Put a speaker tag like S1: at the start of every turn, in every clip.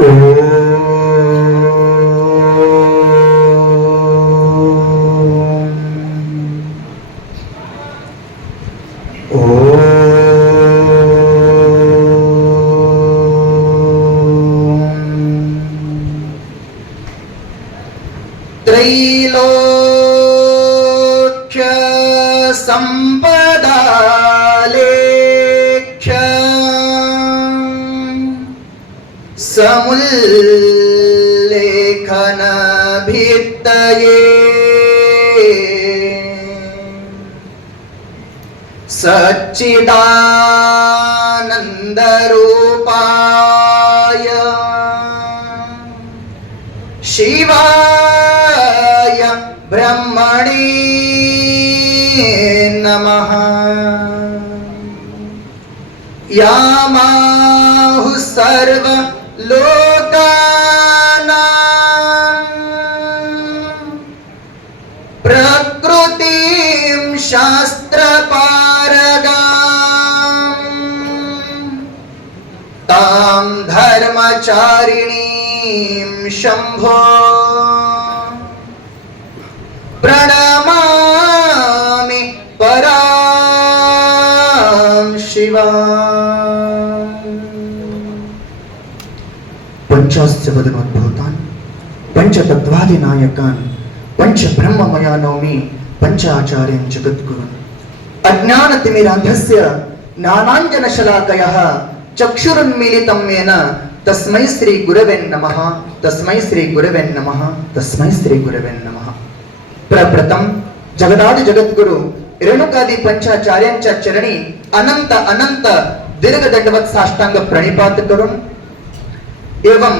S1: Oh. भित्तये सच्चिदानन्दरूपाय शिवाय ब्रह्मणे नमः यामाहुः सर्व प्रकृतीं शास्त्रपारगाम्। तां धर्मचारिणीं शम्भो। प्रणमामि परा शिवा
S2: पञ्चास्य पदमद्भूतान् पञ्चतत्त्वादिनायकान् वदनोद्भूतान् पंचतत्वादिनायकान् पंचब्रह्ममया नौमि पञ्चाचार्यं जगद्गुरुन् अज्ञानतिमिरान्धस्य नानाञ्जनशलाकयः चक्षुरुन्मीलितं येन तस्मै श्रीगुरवे नमः तस्मै श्रीगुरवे नमः तस्मै श्रीगुरवे नमः प्रप्रथम जगदादि जगद्गुरु रेणुकादी पंचाचार्यांच्या चरणी अनंत अनंत दीर्घ दंडवत साष्टांग प्रणिपात करून एवं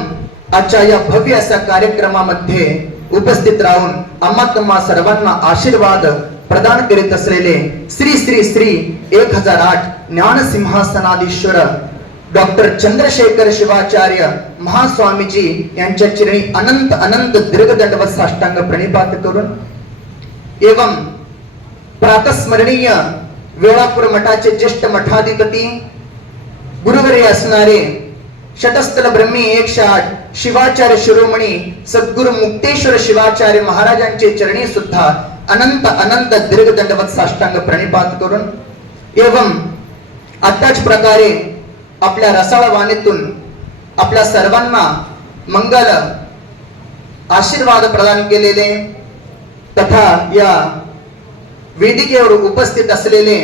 S2: आजच्या या भव्य अशा कार्यक्रमामध्ये उपस्थित राहून आम्हा तुम्हा सर्वांना आशीर्वाद प्रदान करीत असलेले श्री श्री श्री एक हजार आठ ज्ञान सिंहासनाधीश्वर डॉक्टर चंद्रशेखर शिवाचार्य महास्वामीजी यांच्या चिरणी अनंत अनंत दीर्घदंडव साष्टांग प्रणिपात करून एवं प्रातस्मरणीय वेळापूर मठाचे ज्येष्ठ मठाधिपती गुरुवरे असणारे शटस्थल ब्रह्मी एकशे आठ शिवाचार्य शिरोमणी सद्गुरु मुक्तेश्वर शिवाचार्य महाराजांचे चरणी सुद्धा अनंत अनंत दीर्घ दंडवत साष्टांग प्रणिपात करून एवं आताच प्रकारे आपल्या रसाळ वाणीतून आपल्या सर्वांना मंगल आशीर्वाद प्रदान केलेले तथा या वेदिकेवर उपस्थित असलेले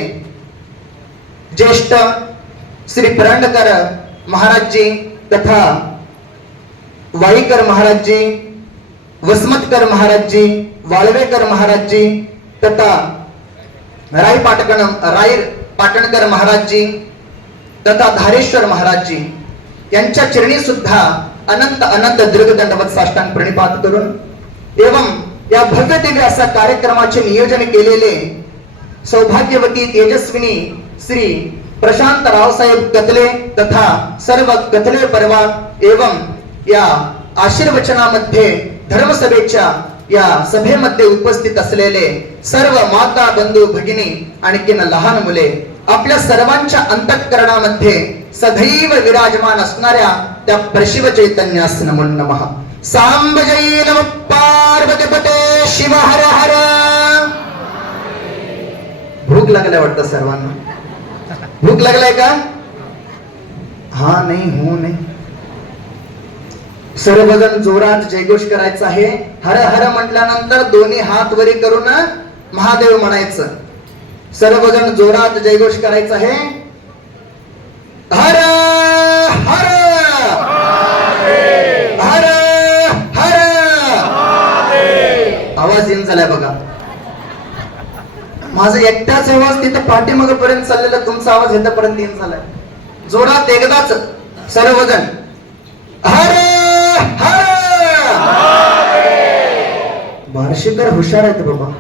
S2: ज्येष्ठ श्री परंडकर महाराजजी तथा वाईकर महाराजजी वसमतकर महाराजजी वाळवेकर महाराजजी तथा राय पाटकण राय पाटणकर महाराजजी तथा धारेश्वर महाराजजी यांच्या चरणी सुद्धा अनंत अनंत दीर्घदंडवत साष्टांग प्रणिपात करून एवं या भव्य दिव्य असा कार्यक्रमाचे नियोजन केलेले सौभाग्यवती तेजस्विनी श्री प्रशांत रावसाहेब कतले तथा सर्व कतले परवान एवं या आशीर्वचनामध्ये धर्मसभेच्या या सभेमध्ये उपस्थित असलेले सर्व माता बंधू भगिनी आणखीन लहान मुले आपल्या सर्वांच्या अंतःकरणामध्ये सदैव विराजमान असणाऱ्या त्या प्रशिव चैतन्यास नमो नमः. सांब जय नम पार्वती पटे शिव हर हर. भूक लागल्या वाटतं सर्वांना. भूक लागलाय का हा नाही हो नाही। सर्वजण जोरात जयघोष करायचा आहे. हर हर म्हटल्यानंतर दोन्ही हात वरी करून महादेव म्हणायचं. सर्वजण जोरात जयघोष करायचा आहे. हर हर! हर हर! आवाज येऊन झालाय बघा. माझा एकटाच आवाज तिथं पाठीमाग पर्यंत चाललेला तुमचा आवाज इथपर्यंत येऊन झालाय. जोरात एकदाच सर्वजण हरे हरे! बार्शीकर हुशार आहेत बाबा.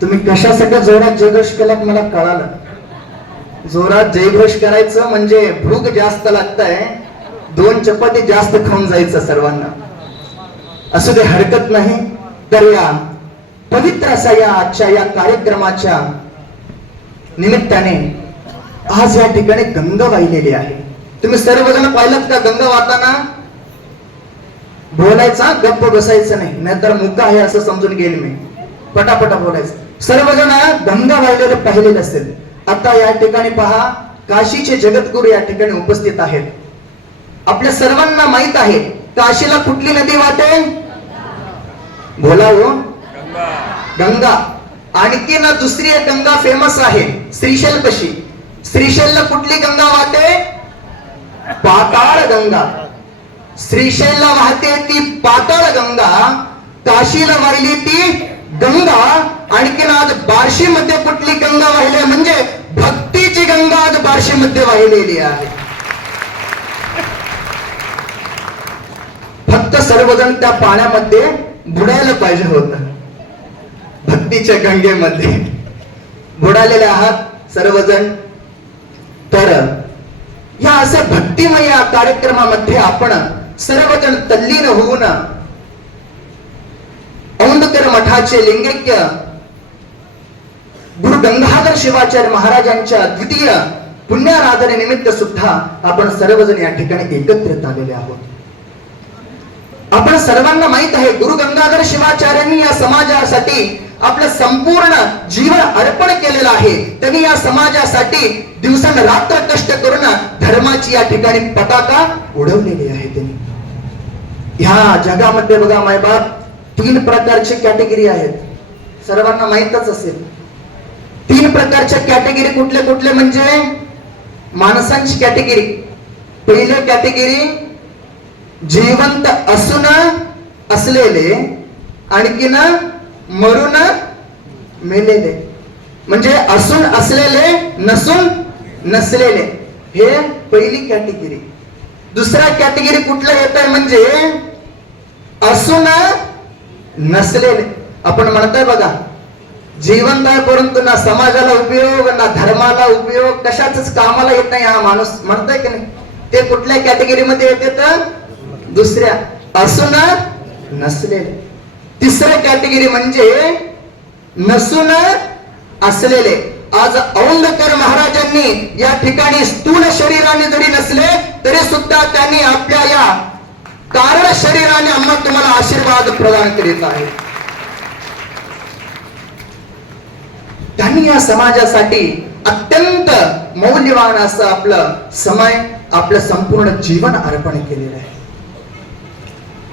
S2: तुम्ही कशासाठी जोरात जयघोष केला मला कळालं. जोरात जयघोष करायचं म्हणजे भूक जास्त लागताय दोन चपाती जास्त खाऊन जायचं सर्वांना. असू दे हरकत नाही तर या. पवित्र असा या आजच्या या कार्यक्रमाच्या निमित्ताने आज या ठिकाणी गंगा वाहिलेली आहे. तुम्ही सर्वजण पाहिलं का गंगा वाहताना? बोलायचा गप्प बसायचं नाही नाहीतर मुका आहे असं समजून घेईन मी. पटापटा बोलायचं. सर्वजण गंगा वाहिलेलं पाहिलेलं असेल. आता या ठिकाणी पहा काशीचे जगतगुरु या ठिकाणी उपस्थित आहेत. आपल्या सर्वांना माहीत आहे काशीला कुठली नदी वाटे बोला हो गंगा. आणखी ना दुसरी एक गंगा फेमस आहे. श्रीशैल कशी? श्रीशैलला कुठली गंगा वाहते? पाताळ गंगा. श्रीशैलला वाहते ती पाताळ गंगा. काशीला वाहिली ती गंगा. आणखीन आज बार्शी मध्ये कुठली गंगा वाहिली आहे? म्हणजे भक्तीची गंगा आज बार्शी मध्ये वाहिलेली आहे. फक्त सर्वजण त्या पाण्यामध्ये बुडायला पाहिजे होत. भक्तीच्या गंगेमध्ये बुडालेले आहात सर्वजण. तर या अशा भक्तिमय या कार्यक्रमामध्ये आपण सर्वजण तल्लीन होऊन औंधकर मठाचे लिंगैक्य गुरु गंगाधर शिवाचार्य महाराजांच्या द्वितीय पुण्याराधनेनिमित्त सुद्धा आपण सर्वजण या ठिकाणी एकत्रित आलेले आहोत. आपण सर्वांना माहीत आहे गुरु गंगाधर शिवाचार्यांनी या समाजासाठी आपलं संपूर्ण जीवन अर्पण केलेलं आहे. त्यांनी या समाजासाठी दिवसान रात्र कष्ट करून धर्माची या ठिकाणी पताका उडवलेली आहे त्यांनी. ह्या जगामध्ये बघा मायबाप तीन प्रकारची कॅटेगरी आहेत. सर्वांना माहितच असेल. तीन प्रकारच्या कॅटेगरी कुठले कुठले म्हणजे माणसांची कॅटेगरी. पहिले कॅटेगरी जिवंत असून असलेले आणखीन मरून मेलेले म्हणजे असून असलेले नसून नसलेले. हे पहिली कॅटेगरी. दुसरा कॅटेगरी कुठलं येत आहे म्हणजे असून नसलेले. आपण म्हणतोय बघा जिवंत आहे परंतु ना समाजाला उपयोग ना धर्माला उपयोग कशाच कामाला येत नाही हा माणूस. म्हणतोय की नाही? ते कुठल्या कॅटेगरीमध्ये येते तर? दुसऱ्या. असून नसलेले. तिसऱ्या कॅटेगरी म्हणजे नसून असलेले. आज औंधकर महाराजांनी या ठिकाणी स्थूल शरीराने जरी नसले तरी सुद्धा त्यांनी आपल्या या कारण शरीराने आम्हा तुम्हाला आशीर्वाद प्रदान करीत आहे. त्यांनी या समाजासाठी अत्यंत मौल्यवान असं आपलं समय आपलं संपूर्ण जीवन अर्पण केलेलं आहे.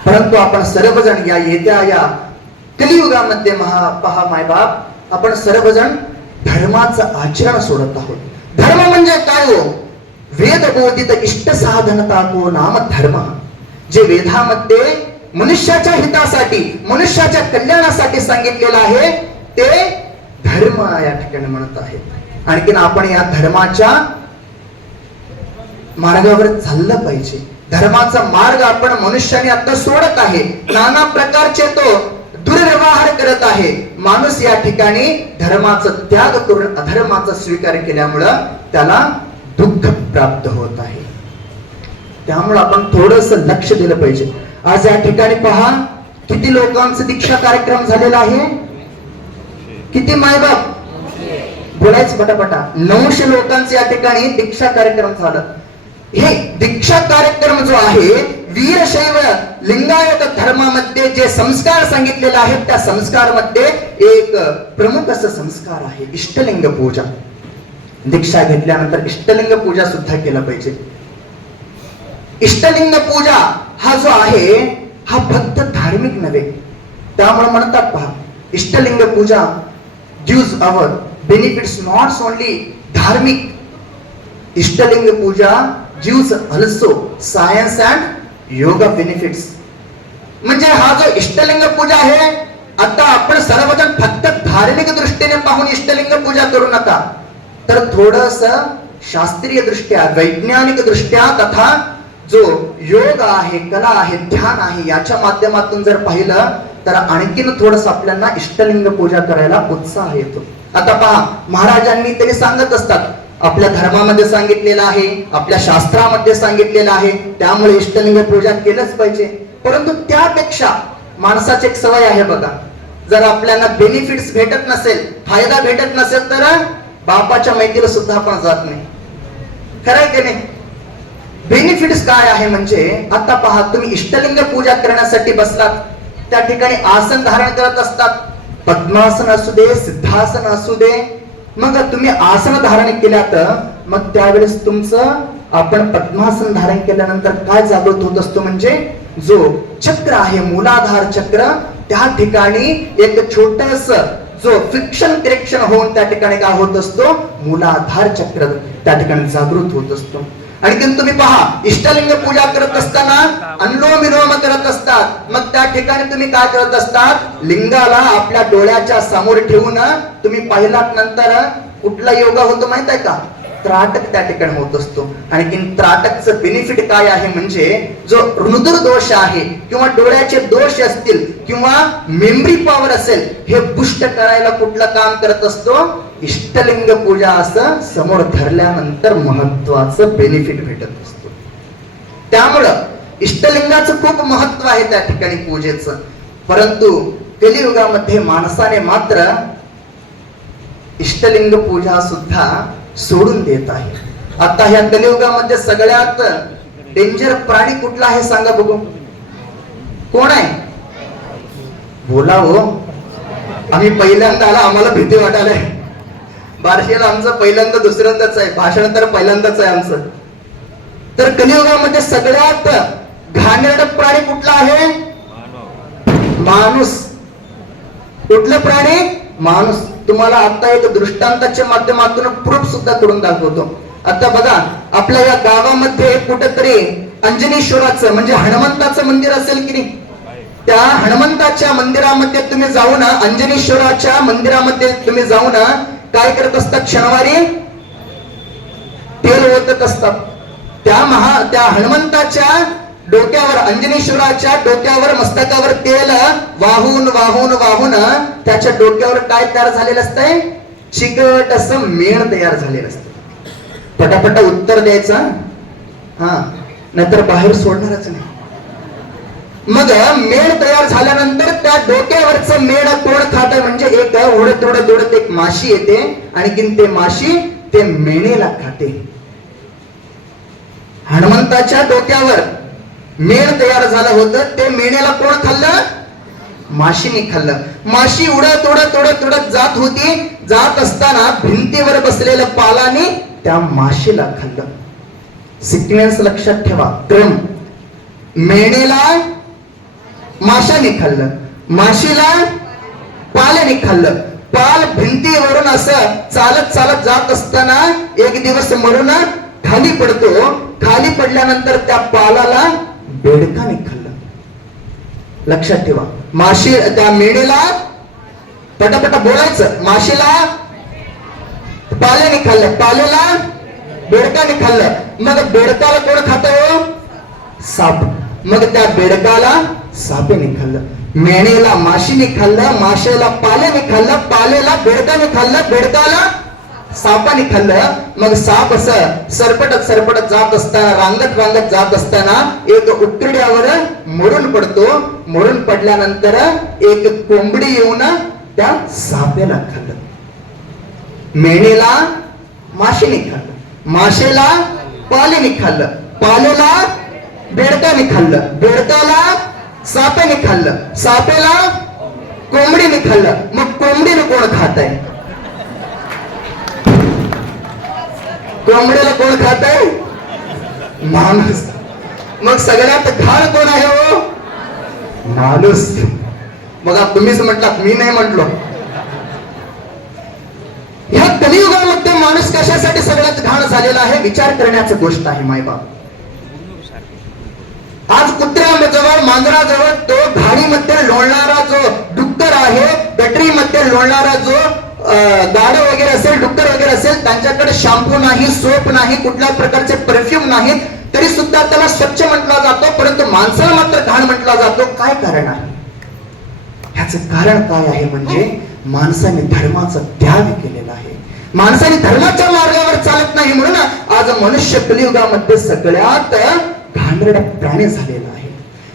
S2: परंतु आपण सर्वजण या येत्या या कलियुगामध्ये महा पहा मायबाप आपण सर्वजण धर्माचं आचरण सोडत आहोत. धर्म म्हणजे काय हो? वेद बोधित इष्ट साधनता को नाम धर्म. जे वेदामध्ये मनुष्याच्या हितासाठी मनुष्याच्या कल्याणासाठी सांगितलेलं आहे ते धर्म या ठिकाणी म्हणत आहे आणखीन आपण या धर्माच्या मार्गावर चाललं पाहिजे. धर्माचा मार्ग आपण मनुष्याने आता सोडत आहे. नाना प्रकारचे तो दुर्व्यवहार करत आहे. माणूस या ठिकाणी धर्माचा त्याग करून अधर्माचा स्वीकार केल्यामुळं त्याला दुःख प्राप्त होत आहे. त्यामुळे आपण थोडस लक्ष दिलं पाहिजे. आज या ठिकाणी पहा किती लोकांचा दीक्षा कार्यक्रम झालेला आहे? किती मायबाप? बोलायच पटापटा. नऊशे लोकांचे या ठिकाणी दीक्षा कार्यक्रम झालं. हे दीक्षा कार्यक्रम जो आहे वीरशैव लिंगायत धर्मामध्ये जे संस्कार सांगितलेले आहेत त्या संस्कारमध्ये एक प्रमुख असं संस्कार आहे इष्टलिंग पूजा. दीक्षा घेतल्यानंतर इष्टलिंग पूजा सुद्धा केलं पाहिजे. इष्टलिंग पूजा हा जो आहे हा फक्त धार्मिक नव्हे. त्यामुळे म्हणतात पहा Ishtalinga puja does our benefits not only धार्मिक. Ishtalinga puja gives also science and yoga benefits म्हणजे हा जो इष्टलिंग पूजा आहे आता आपण सर्वजण फक्त धार्मिक दृष्टीने पाहून इष्टलिंग पूजा करू नका. तर थोडस शास्त्रीय दृष्ट्या वैज्ञानिक दृष्ट्या तथा जो योग आहे कला आहे ध्यान आहे याच्या माध्यमातून जर पाहिलं तर आणखीन थोडस आपल्याला इष्टलिंग पूजा करायला उत्साह येतो. आता पहा महाराजांनी तरी सांगत असतात आपल्या धर्मामध्ये सांगितलेलं आहे आपल्या शास्त्रामध्ये सांगितलेलं आहे. त्यामुळे इष्टलिंग पूजा केलंच पाहिजे. परंतु त्यापेक्षा माणसाची एक सवय आहे बघा. जर आपल्याला बेनिफिट्स भेटत नसेल फायदा भेटत नसेल तर बापाच्या मैत्रीला सुद्धा आपण जात नाही. खरंय की नाही? बेनिफिट्स काय आहे म्हणजे आता पहा तुम्ही इष्टलिंग पूजा करण्यासाठी बसलात. त्या ठिकाणी आसन धारण करत असतात. पद्मासन असू दे सिद्धासन असू दे मग तुम्ही आसन धारण केल्यात मग त्यावेळेस तुमचं आपण पद्मासन धारण केल्यानंतर काय जागृत होत असतो म्हणजे जो चक्र आहे मूलाधार चक्र त्या ठिकाणी एक छोटस जो फ्रिक्शन करेक्शन होऊन त्या ठिकाणी काय होत असतो? मूलाधार चक्र त्या ठिकाणी जागृत होत असतो. आणखीन तुम्ही पहा इष्टलिंग पूजा करत असताना अनुलोम विलोम करत असतात. मग त्या ठिकाणी तुम्ही काय करत असतात? लिंगाला आपल्या डोळ्याच्या समोर ठेवून तुम्ही पाहिलात नंतर कुठला योगा होतो माहीत आहे का? त्राटक त्या ठिकाणी होत असतो. आणखीन त्राटकचं बेनिफिट काय आहे म्हणजे जो ऋणुदर दोष आहे किंवा डोळ्याचे दोष असतील किंवा मेमरी पॉवर असेल हे पुष्ट करायला कुठलं काम करत असतो? इष्टलिंग पूजा असं समोर धरल्यानंतर महत्वाचं बेनिफिट भेटत असतो. त्यामुळं इष्टलिंगाचं खूप महत्त्व आहे त्या ठिकाणी पूजेचं. परंतु कलियुगामध्ये माणसाने मात्र इष्टलिंग पूजा सुद्धा सोडून देत आहे. आता ह्या कलियुगामध्ये सगळ्यात डेंजर प्राणी कुठला आहे सांगा बघू. कोण आहे? बोला हो. आम्ही पहिल्यांदा आला आम्हाला भीती वाटायला. बारशेला आमचं पहिल्यांदा दुसऱ्यांदाच आहे. भाषण तर पहिल्यांदाच आहे आमचं. तर कलियुगामध्ये सगळ्यात घाणेरड प्राणी कुठला आहे? माणूस. कुठलं प्राणी? माणूस. तुम्हाला आता एक दृष्टांताच्या माध्यमातून प्रूफ सुद्धा करून दाखवतो. आता बघा आपल्या या गावामध्ये कुठेतरी अंजनेश्वराचं म्हणजे हनुमंताचं मंदिर असेल की नाही? त्या हनुमंताच्या मंदिरामध्ये तुम्ही जाऊन अंजनेश्वराच्या मंदिरामध्ये तुम्ही जाऊन काय करत असतात? शनिवारी तेल ओतत असतात. त्या महा त्या हनुमंताच्या डोक्यावर अंजनेश्वराच्या डोक्यावर मस्तकावर तेल वाहून वाहून वाहून त्याच्या डोक्यावर काय तयार झालेलं असतंय? चिकट असं मेण तयार झालेलं असतं पटापटा उत्तर द्यायचं हा. नाहीतर बाहेर सोडणारच नाही. मग मेड तयार झाल्यानंतर त्या डोक्यावरचं मेड तोड खात म्हणजे एक ओढत ओढत ओढत एक माशी येते आणखीन ते माशी ते मेणेला खाते. हनुमंताच्या डोक्यावर मेण तयार झालं होतं ते मेण्याला कोण खाल्लं? माशीने खाल्लं. माशी उडत उडत उडत उडत जात होती. जात असताना भिंतीवर बसलेलं पालाने त्या माशीला खाल्लं. सिक्वेन्स लक्षात ठेवा. क्रम. मेणेला माशाने खाल्लं. माशीला पाल्याने खाल्लं. पाल भिंतीवरून असं चालत चालत जात असताना एक दिवस मरून खाली पडतो. खाली पडल्यानंतर त्या पालाला बेडकाने खाल्लं. लक्षात ठेवा. माशी त्या मेणीला पटापटा बोलायचं. माशीला पाल्याने खाल्लं. पाल्याला बेडकाने खाल्लं. मग बेडकाला कोण खात हो? साप. मग त्या बेडकाला सापेने खाल्लं मेणेला माशीने खाल्लं माशेला पाल्याने खाल्लं पालेला बेडकाने खाल्लं बेडकाला सापाने खाल्लं. मग साप असं सरपटत सरपटत जात असताना रांगत रांगत जात असताना एक उकड्यावर मरून पडतो. मरून पडल्यानंतर एक कोंबडी येऊन त्या साप्याला खाल्लं. मेणेला माशीने खाल्लं. माशेला पाल्याने खाल्लं. पालेला बेडकाने खाल्लं. बेडकाला सापेने खाल्लं सापेला कोंबडीने खाल्लं मग कोंबडीने कोण खात आहे कोंबडीला कोण खात आहे माणूस. मग सगळ्यात घाण कोण आहे हो? माणूस. मग तुम्हीच म्हटलात मी नाही म्हटलो. ह्या कलियुगामध्ये माणूस कशासाठी सगळ्यात घाण झालेला आहे? विचार करण्याची गोष्ट आहे मायबाप. आज कुत्र्याजवळ मांजराजवळ तो घाणीमध्ये लोळणारा जो डुक्कर आहे बॅटरीमध्ये लोळणारा जो अं, गाडं वगैरे असेल डुक्कर वगैरे असेल त्यांच्याकडे शॅम्पू नाही सोप नाही कुठल्या प्रकारचे परफ्यूम नाही तरी सुद्धा त्याला स्वच्छ म्हटला जातो परंतु माणसाला मात्र घाण म्हटला जातो. काय कारण आहे? ह्याचं कारण काय आहे म्हणजे माणसाने धर्माचा त्याग केलेला आहे. माणसाने धर्माच्या मार्गावर चालत नाही म्हणून आज मनुष्य कलियुगामध्ये सगळ्यात घाणेरडा प्राणी झालेला आहे.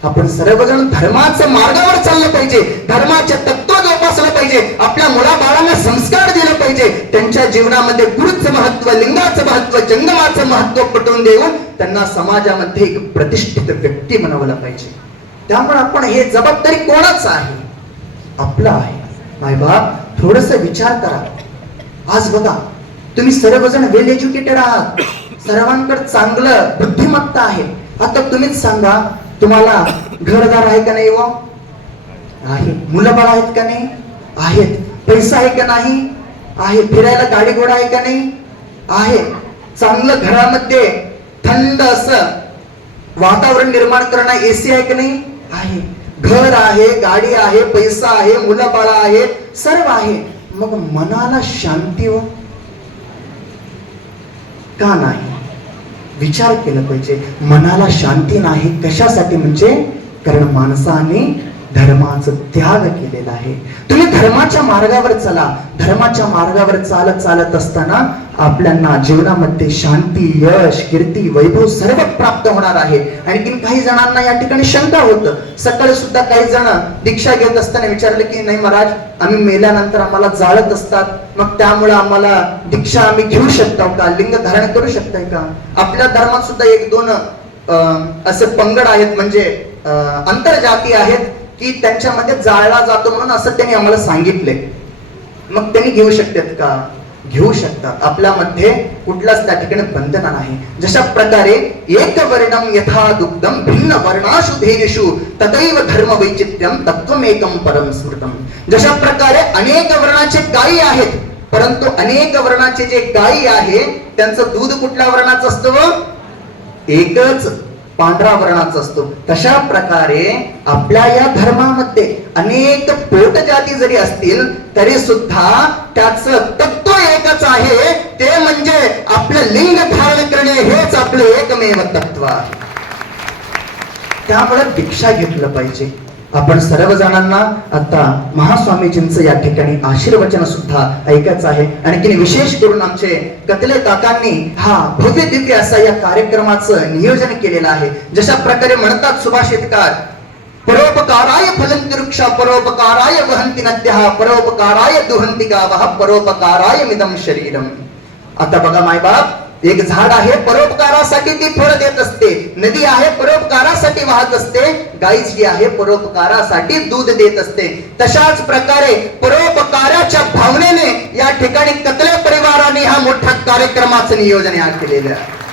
S2: आपण सर्वजण धर्माच्या मार्गावर चाललं पाहिजे. धर्माचे तत्व जोपासलं पाहिजे. आपल्या मुलाबाळांना संस्कार दिले पाहिजे. त्यांच्या जीवनामध्ये गुरुचं महत्त्व लिंगाचं महत्त्व जंगमाचं महत्त्व पटवून देऊन त्यांना समाजामध्ये एक प्रतिष्ठित व्यक्ती बनवलं पाहिजे. त्यामुळे आपण हे जबाबदारी कोणाच आहे? आपलं आहे. मायबाप थोडस विचार करा. आज बघा तुम्ही सर्वजण वेल एज्युकेटेड आहात. सर्वांकडे चांगलं बुद्धिमत्ता आहे. आता तुम्हीच सांगा तुम्हाला घरदार आहे का नाही व आहे. मुलं बाळ आहेत का नाही? आहेत. पैसा आहे का नाही? आहे. फिरायला गाडी घोडा आहे का नाही? आहे. चांगलं घरामध्ये थंड असं वातावरण निर्माण करणं एसी आहे का नाही? आहे. घर आहे गाडी आहे पैसा आहे मुलं बाळ आहे सर्व आहे. मग मनाला शांती हो? का नाही? विचार केला पाहिजे. मनाला शांती नाही कशासाठी? म्हणजे कारण माणसाने धर्माचं त्याग केलेला आहे. तुम्ही धर्माच्या मार्गावर चला. धर्माच्या मार्गावर चालत चालत असताना आपल्याला जीवनामध्ये शांती यश कीर्ती वैभव सर्व प्राप्त होणार आहे. आणखीन काही जणांना या ठिकाणी शंका होत. सकाळी सुद्धा काही जण दीक्षा घेत असताना विचारले की नाही महाराज आम्ही मेल्यानंतर आम्हाला जाळत असतात. मग त्यामुळे आम्हाला दीक्षा आम्ही घेऊ शकतो का? लिंग धारण करू शकताय का? आपल्या धर्मात सुद्धा एक दोन अं, असे पंगड आहेत. म्हणजे आंतरजाती आहेत. की त्यांच्यामध्ये जाळला जातो म्हणून असं त्यांनी आम्हाला सांगितले. मग त्यांनी घेऊ शकतात का? घेऊ शकतात. आपल्यामध्ये कुठलाच त्या ठिकाणी बंधन नाही. जशा प्रकारे एक वर्णम यथा दुग्धम भिन्न वर्णाशु धेयेषु तदैव धर्म वैचित्र्यम तत्वमेकम परम स्मृतम. जशा प्रकारे अनेक वर्णाचे गायी आहेत परंतु अनेक वर्णाचे जे गायी आहे त्यांचं दूध कुठल्या वर्णाचं असतं एकच. पांढरा वर्णाचा असतो. तशा प्रकारे आपल्या या धर्मामध्ये अनेक पोट जाती जरी असतील तरी सुद्धा त्याच तत्व एकच आहे. ते म्हणजे आपलं लिंग धारण करणे हेच आपले एकमेव तत्व आहे. त्यामुळे दीक्षा घेतलं पाहिजे. आपण सर्व जणांना आता महास्वामीजींचं या ठिकाणी आशीर्वचन सुद्धा ऐकायचं आहे. आणखी विशेष करून आमचे कतले काकांनी हा भव्य दिव्य असा या कार्यक्रमाचं नियोजन केलेलं आहे. जशा प्रकारे म्हणतात सुभाषितकार परोपकाराय फलंती वृक्षा परोपकाराय वहंती नद्या परोपकाराय दुहंती गावः परोपकाराय मिदम शरीरम. आता बघा मायबाप एक झाड आहे परोपकारासाठी ती फळ देत असते. नदी आहे परोपकारासाठी वाहत असते. गाई जी आहे परोपकारासाठी दूध देत असते. तशाच प्रकारे परोपकाराच्या भावनेने या ठिकाणी कतल्या परिवाराने हा मोठा कार्यक्रमाचं नियोजन या केलेलं आहे.